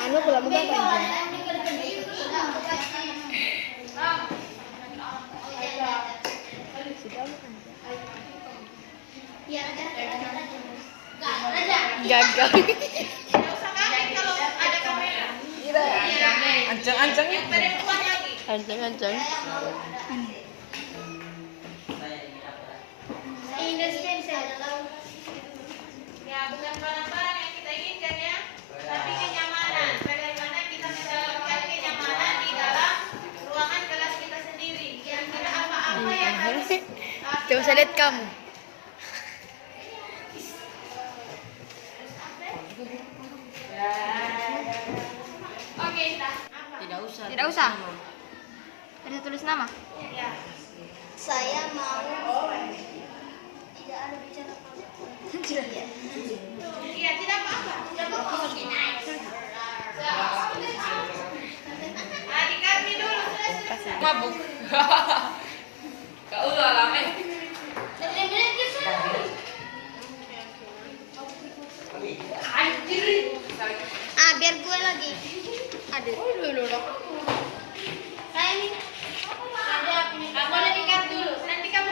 Ano pula magkakain? Gagal. Ancang-ancang ya. Ancang-ancang. Ya, bukan barang-barang yang kita inginkan ya, tapi kenyamanan. Bagaimana kita mendapatkan kenyamanan di dalam ruangan kelas kita sendiri. Kira-kira apa-apa yang harus Coba saya lihat kamu. Oke, Tidak usah. Tidak usah. Ada tulis nama. ya. Saya mau tidak ada bicara Iya, tidak apa-apa. Tidak apa-apa. Di kami dulu sudah. Mabuk. Kau udah lama. biar gue lagi ada ini Nggak boleh di-cut dulu. Nanti kamu.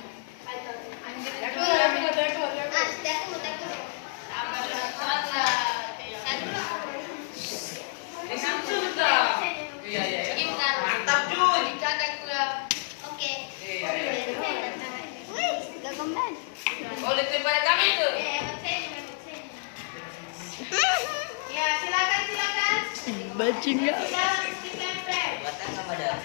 Iya. Mantap Jun. oke Oh, lihat pada kami tuh. Ya, silakan. Bajingan. Ditempel. Buatan sama dah.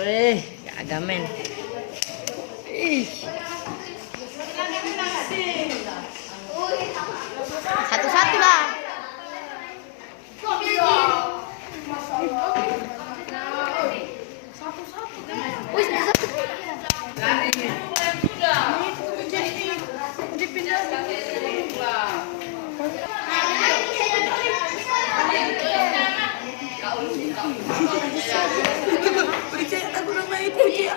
Wih, agak men. Ih, Satu-satu lah. Wih, satu-satu. Percaya aku nama itu dia.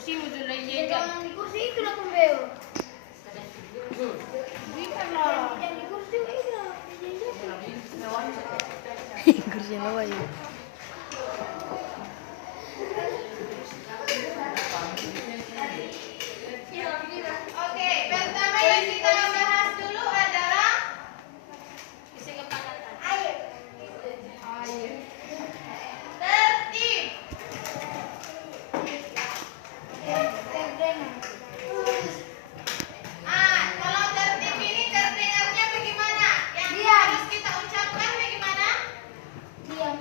kursi muncul lagi Jangan di kursi itu lah pembel. Bukan lah. Yang di kursi itu lah. Kursi apa ya? Oke, pertama yang kita bahas dulu adalah Air. tertib. Kalau tertib ini terdengarnya bagaimana? Yang Diam. harus kita ucapkan bagaimana? Diam.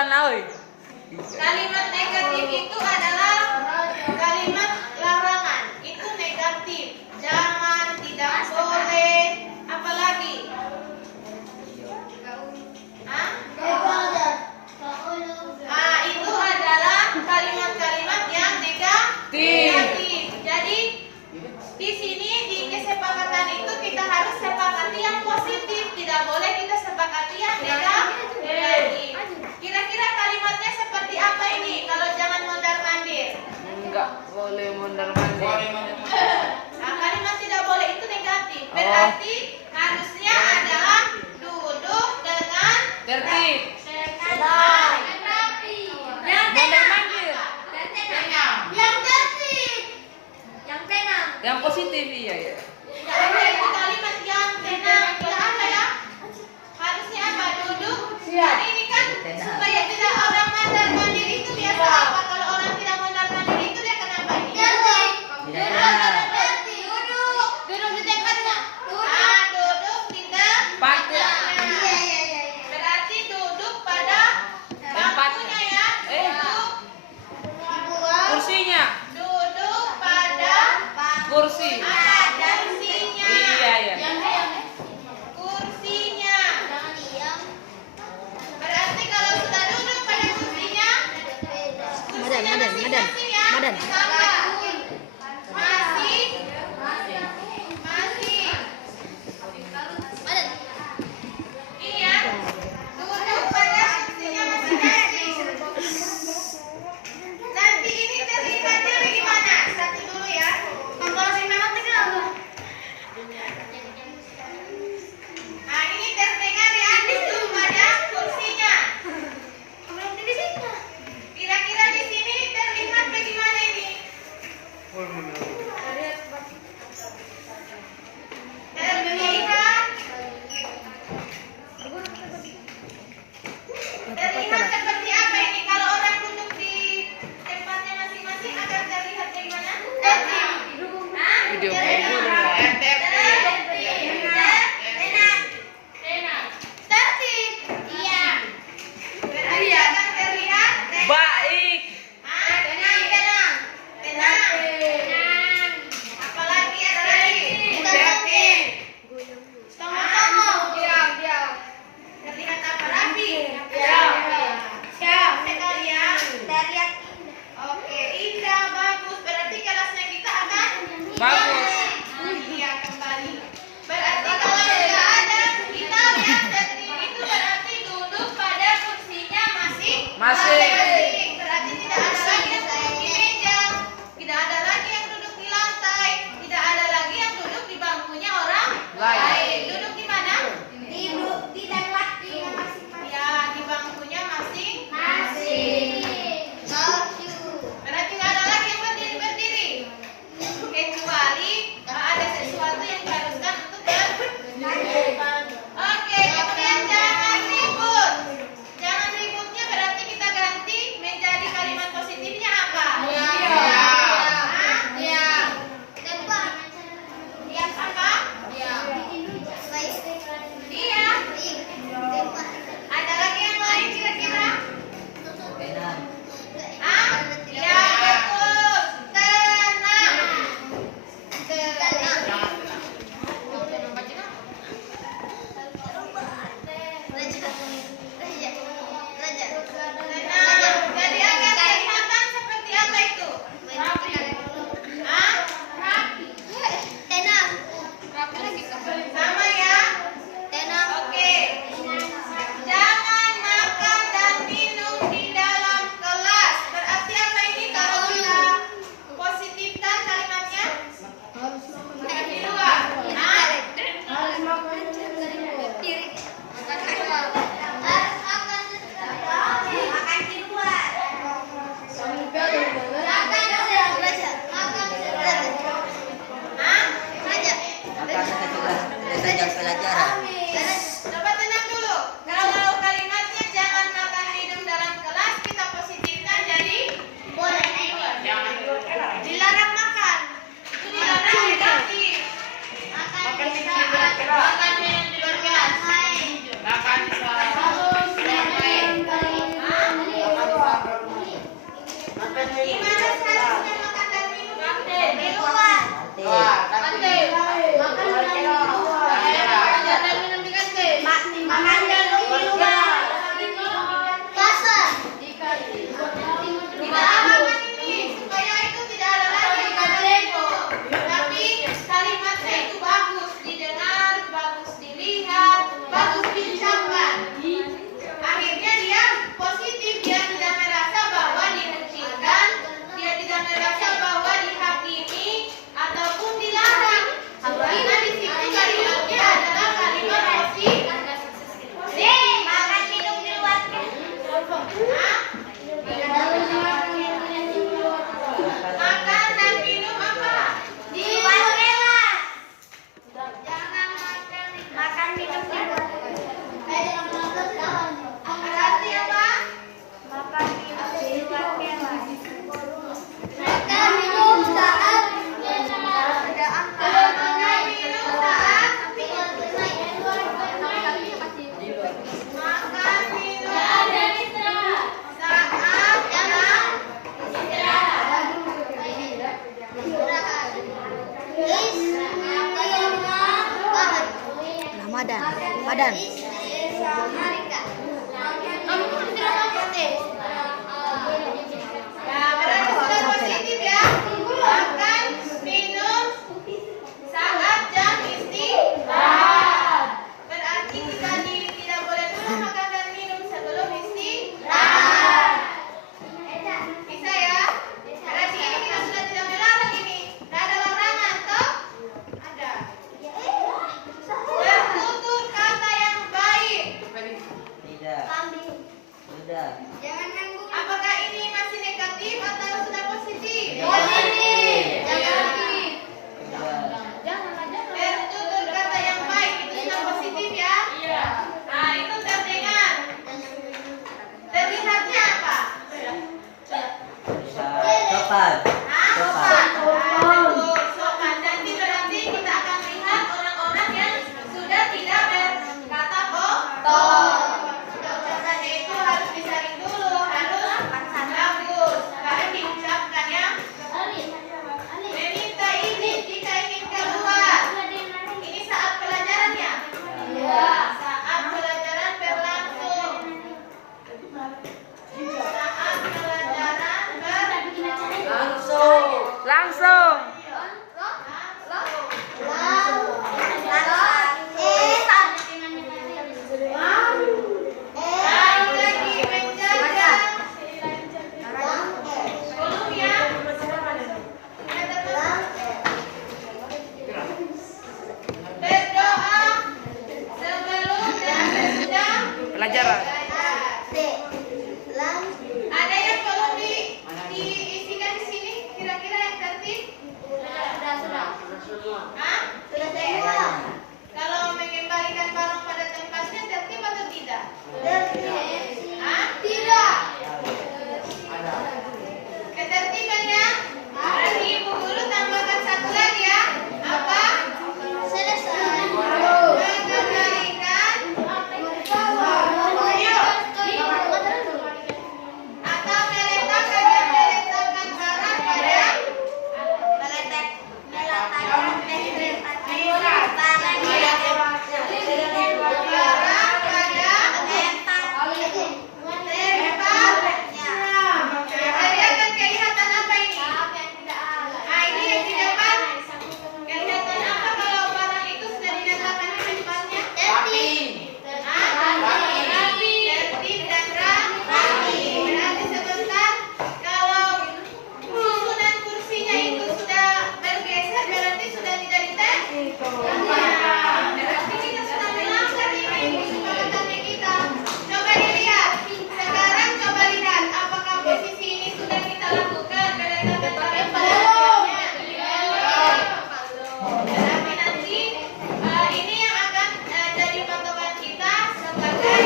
depan lah, oi. Kalimat negatif itu adalah kalimat larangan. Itu negatif. Jangan, tidak boleh, apalagi? Hah? Itu adalah kalimat-kalimat yang negatif. Jadi di sini di kesepakatan itu kita harus sepakati yang positif. Tidak boleh kita sepakati yang negatif. Kira-kira kalimatnya seperti apa ini? Kalau jangan mondar-mandir. Enggak boleh mondar-mandir. Kalimat tidak boleh itu negatif. Berarti harusnya adalah duduk dengan Tertib. mondar-mandir. Yang positif iya ya. Tidak boleh itu kalimat yang tenang. Tidak apa ya? Harusnya apa? Duduk. Jadi ini kan supaya tidak orang mondar-mandir itu biasa apa? Kalau orang tidak mondar-mandir itu dia kenapa ini? Duduk di tempatnya. Duduk di tempatnya. Berarti duduk pada bangkunya ya. Kursinya. Duduk pada Kursi. kursinya. Iya ya. Kursinya. Berarti kalau sudah duduk pada kursinya, kursinya masing-masing ya. Sama. Masing. Iya. Duduk pada kursinya masing-masing. Nanti ini terlihatnya bagaimana? Satu dulu ya. Nah, ini terdengar ya, duduk pada kursinya. Kira-kira di sini terlihat bagaimana ini? Terlihat seperti apa ini? Kalau orang duduk di tempatnya masing-masing akan terlihat bagaimana? Video Berarti akan terlihat baik. tenang. Apalagi ada lagi? Terlihat apa? Rapi. Siap sekali ya. Oke, indah, bagus. Berarti kelasnya kita akan Bagus. Iya, Ramadan. Kamu tidak apa teh? Nah, berarti sudah positif ya. Makan, minum saat jam istirahat. Berarti kita tidak boleh dulu makan dan minum sebelum istirahat. Bisa ya? Berarti ini kita sudah tidak melarang ini. Tidak ada larangan toh? Ada. Bertutur kata yang baik. Tidak. Sudah. Apakah ini masih negatif atau sudah positif? Positif. Sudah. Bertutur kata yang baik itu sudah positif ya? Iya. Nah, itu terdengar. Terlihatnya apa? Sopan. Sopan. Betul, sopan. Nanti berarti kita akan lihat orang-orang yang sudah tidak berkata kotor. Ucapannya itu harus disaring dulu, harus bagus. Baru diucapkan ya. Meminta izin jika ingin keluar. Ini saat pelajaran ya? Iya. Saat pelajaran berlangsung. Saat pelajaran Langsung. lagi menjaga. Belum ya? Berdoa sebelum dan sesudah Pelajaran. Ada yang perlu diisikan di sini? Kira-kira yang tertib? Hah? Kalau mengembalikan barang pada tempatnya tertib atau tidak? Hah? Tidak. Ketertiban ya? Berarti Ibu Guru tambahkan satu lagi ya. Apa? Selesai. Mengembalikan atau meletakkan yang meletakkan barang pada Hari akan kelihatan apa ini? Nah, ini yang di depan. Kelihatan apa kalau barang itu sudah diletakkan di tempatnya? Rapi, tertib dan rapi. Berarti sebentar kalau susunan kursinya itu sudah bergeser berarti sudah tidak dites. Berarti kita sudah melanggar ini kesepakatannya kita. Coba dilihat. Sekarang coba lihat apakah posisi ini sudah kita lakukan meletakan barang pada tempatnya. Berarti nanti ini yang akan jadi patokan kita sebagai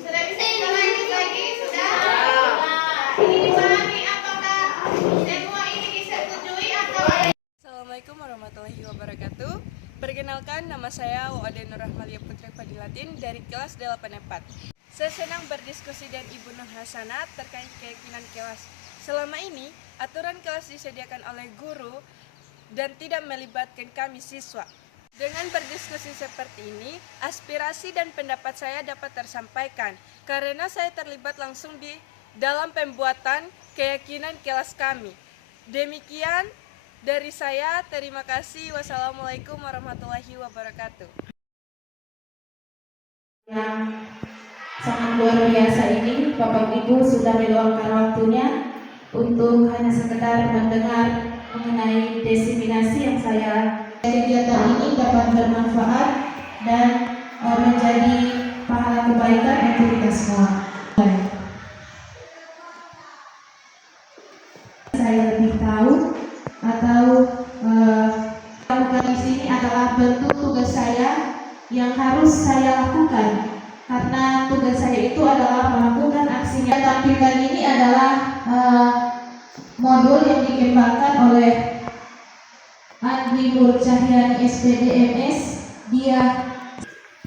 sudah bisa kita lanjut lagi? Sudah? Ini dipahami apakah semua ini disetujui atau ada? Assalamualaikum warahmatullahi wabarakatuh. Perkenalkan, nama saya Wa'ade Nur Rahmalia Putri Fadilatin dari kelas 84. Saya senang berdiskusi dengan Ibu Nur Hasanah terkait keyakinan kelas. Selama ini, aturan kelas disediakan oleh guru dan tidak melibatkan kami siswa. Dengan berdiskusi seperti ini, aspirasi dan pendapat saya dapat tersampaikan karena saya terlibat langsung di dalam pembuatan keyakinan kelas kami. Demikian dari saya, terima kasih. Wassalamualaikum warahmatullahi wabarakatuh. Yang sangat luar biasa ini, Bapak Ibu sudah meluangkan waktunya untuk hanya sekedar mendengar mengenai diseminasi yang saya kegiatan ini dapat bermanfaat dan menjadi pahala kebaikan untuk kita semua. Saya lebih tahu atau lakukan di sini adalah bentuk tugas saya yang harus saya lakukan, karena tugas saya itu adalah melakukan aksinya. Tampilkan ini adalah modul yang dikembangkan oleh Andi Nur Cahyani SPD MS. Dia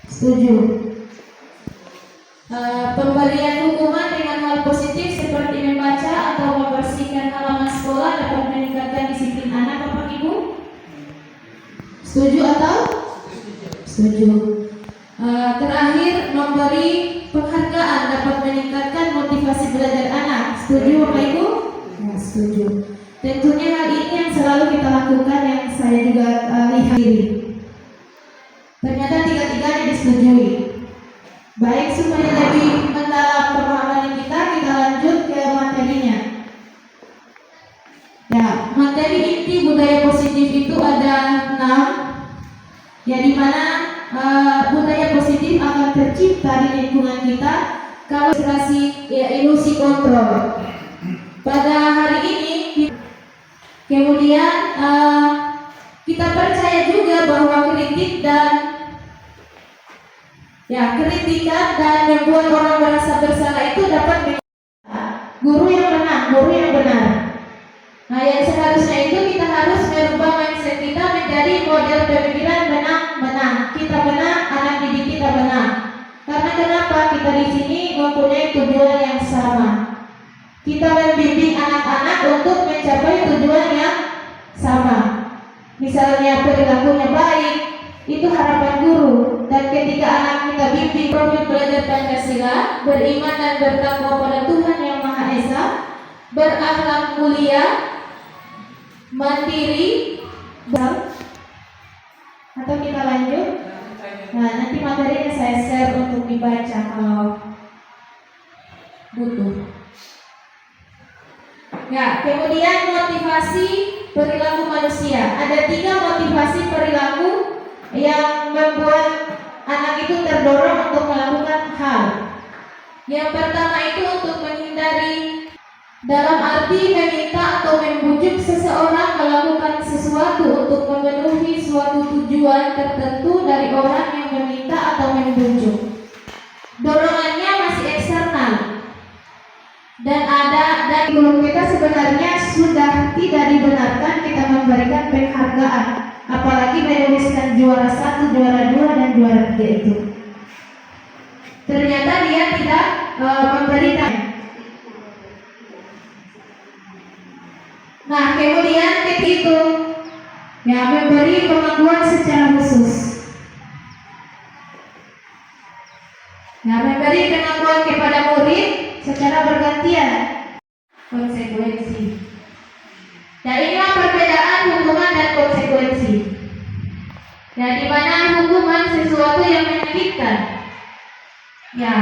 setuju. Pemberian hukuman dengan hal positif Setuju atau? Setuju. Terakhir, memberi penghargaan dapat meningkatkan motivasi belajar anak. Setuju Bapak Ibu? Ya, setuju. Tentunya hal ini yang selalu kita lakukan, yang saya juga lihat diri. Ternyata tiga-tiganya disetujui. Baik, supaya lebih mendalam pemahaman kita lanjut ke materinya. Ya, materi inti budaya positif itu ada 6, ya, di mana budaya positif akan tercipta di lingkungan kita kalau ilusi kontrol. Pada hari ini, kemudian kita percaya juga bahwa kritikan dan membuat orang merasa bersalah itu dapat guru yang benar. Nah, yang seharusnya itu kita harus merubah mindset kita menjadi model pemikiran menang. Kita menang, anak didik kita menang. Karena kenapa? Kita di sini mempunyai tujuan yang sama. Kita membimbing anak-anak untuk mencapai tujuan yang sama. Misalnya perilakunya baik, itu harapan guru. Dan ketika anak kita bimbing profil belajar Pancasila, beriman dan bertakwa pada Tuhan Yang Maha Esa, berakhlak mulia, mandiri, atau kita lanjut. Nah, nanti materinya saya share untuk dibaca kalau butuh. Ya, kemudian motivasi perilaku manusia. Ada 3 motivasi perilaku yang membuat anak itu terdorong untuk melakukan hal. Yang pertama itu untuk menghindari, dalam arti meminta atau membujuk seseorang melakukan sesuatu untuk memenuhi suatu tujuan tertentu dari orang yang meminta atau membujuk. Dorongannya masih eksternal. Dan guru kita sebenarnya sudah tidak dibenarkan kita memberikan penghargaan, apalagi menuliskan juara 1, juara 2, dan juara 3 itu. Ternyata dia tidak memberikan. Nah, kemudian itu ya, memberi pengakuan secara khusus. Nah, memberi pengakuan kepada murid secara bergantian, konsekuensi. Dan inilah perbedaan hukuman dan konsekuensi. Nah, di mana hukuman sesuatu yang menyakitkan. Ya,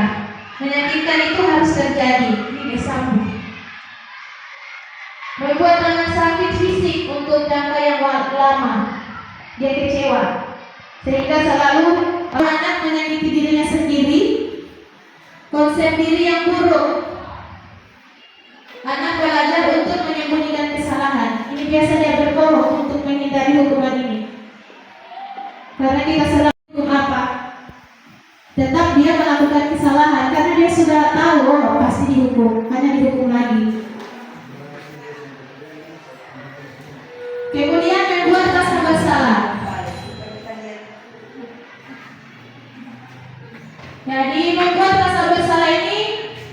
menyakitkan itu harus terjadi. Ini disambung. Membuat anak sakit fisik untuk jangka yang lama. Dia kecewa, sehingga selalu anak menyakiti dirinya sendiri. Konsep diri yang buruk. Anak belajar untuk menyembunyikan kesalahan. Ini biasa dia berbohong untuk menghindari hukuman ini. Karena kita salah hukum apa? Tetap dia melakukan kesalahan karena dia sudah tahu, oh, pasti dihukum, hanya dihukum lagi. Kemudian membuat rasa bersalah. Jadi membuat rasa bersalah ini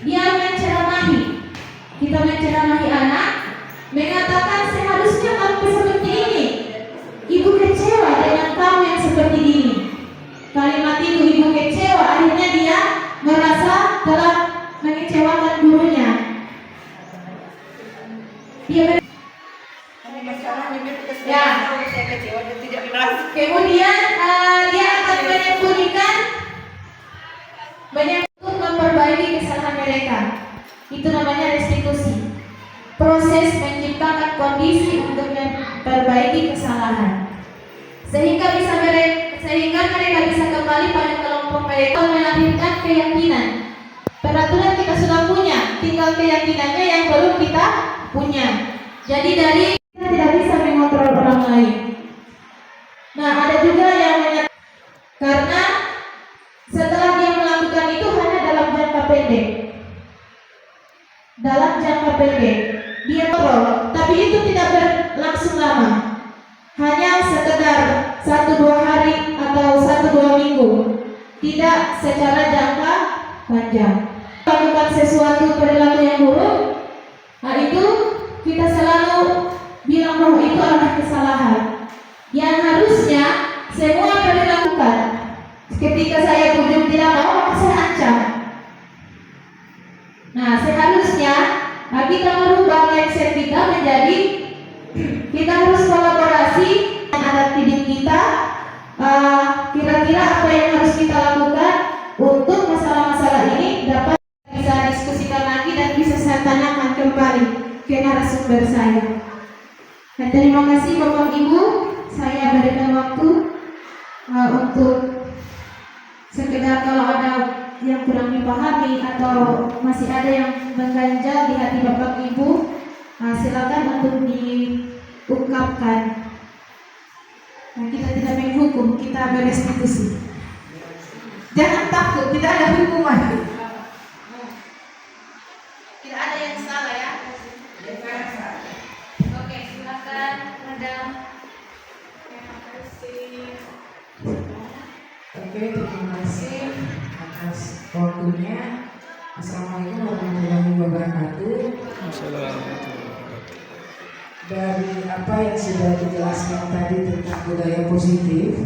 dia menceramahi. Kita menceramahi anak, mengatakan seharusnya kamu seperti ini. Ibu kecewa dengan kamu yang seperti ini. Kalimat itu, ibu kecewa, akhirnya dia merasa telah mengecewakan gurunya. Dia kemudian dia akan menyembunyikan untuk memperbaiki kesalahan mereka. Itu namanya restitusi. Proses menciptakan kondisi untuk memperbaiki kesalahan, sehingga mereka bisa kembali pada kelompok mereka, melahirkan keyakinan. Peraturan kita sudah punya, tinggal keyakinannya yang belum kita punya. Jadi kita tidak bisa mengontrol orang lain. Nah, ada juga yang menyatakan karena setelah dia melakukan itu hanya dalam jangka pendek. Dia kontrol, tapi itu tidak berlangsung lama. Hanya sekedar 1-2 hari atau 1-2 minggu. Tidak secara jangka panjang. Lakukan sesuatu perilaku yang buruk, nah itu kita selalu bilang bahwa itu adalah kesalahan yang harusnya Semua akan dilakukan. Ketika saya kunjung tidak mau, maka saya ancam. Nah, seharusnya kita merubah mindset kita menjadi kita harus kolaborasi dengan adat didik kita. Kira-kira apa yang harus kita lakukan untuk masalah-masalah ini dapat bisa diskusikan lagi dan bisa saya tanyakan kembali ke narasumber saya. Dan terima kasih Bapak Ibu, saya berikan waktu untuk sekedar kalau ada yang kurang dipahami atau masih ada yang mengganjal di hati Bapak Ibu, silakan untuk diungkapkan. Nah, kita tidak menghukum, kita berestitusi. Jangan takut, tidak ada hukuman. Tidak ada yang salah ya. Oke, silakan Madam. Terima kasih. Oke, terima kasih atas waktunya. Assalamualaikum warahmatullahi wabarakatuh. Dari apa yang sudah dijelaskan tadi tentang budaya positif,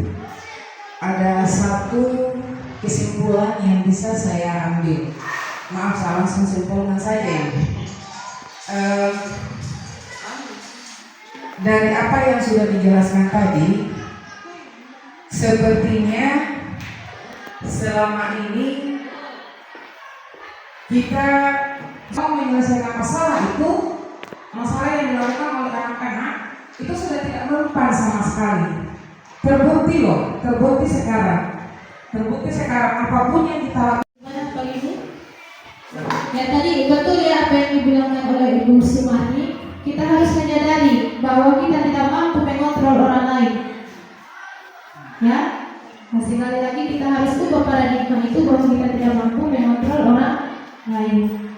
ada satu kesimpulan yang bisa saya ambil. Maaf, saya langsung simpulkan saja. Dari apa yang sudah dijelaskan tadi, sepertinya selama ini kita mau menyelesaikan masalah itu, masalah yang dilakukan oleh anak-anak itu sudah tidak mempan sama sekali. Terbukti sekarang apapun yang kita lakukan. Bapak Ibu, ya tadi betul ya apa yang dibilangkan oleh Ibu Sumani. Kita harus menyadari bahwa kita tidak mampu mengontrol orang lain. Ya, sekali lagi kita harus ubah paradigma itu bahwa kita tidak mampu mengontrol orang lain.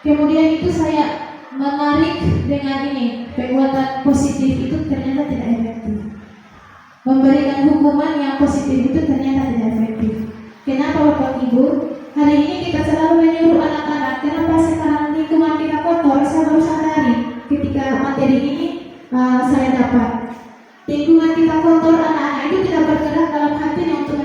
Kemudian itu saya menarik dengan ini, perbuatan positif itu ternyata tidak efektif. Memberikan hukuman yang positif itu ternyata tidak efektif. Kenapa Bapak Ibu? Hari ini kita selalu menyuruh anak-anak, kenapa sekarang lingkungan kita kotor? Saya baru sadari ketika materi ini saya dapat. Lingkungan kita kotor, anak-anak itu tidak bergerak dalam hatinya untuk